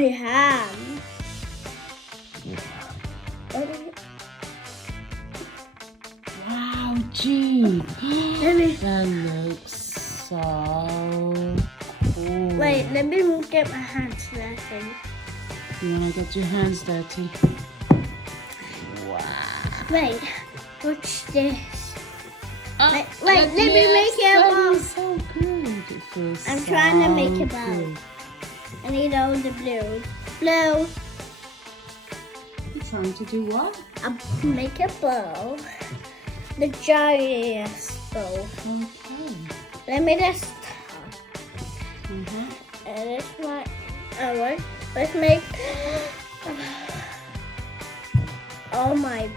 my hand. Wow, Jude. Let me That looks so cool. wait. Let me get my hands dirty. You wanna get your hands dirty? Wow. Wait, what's this? Ah, Wait, let me make it a that ball. is so good. It feels I'm so trying to make a ball. good. I need all the blue. Blue. You're trying to do what? I'll make a bow. The giant bow. Okay. Let me just Mm-hmm. and it's my let's make all my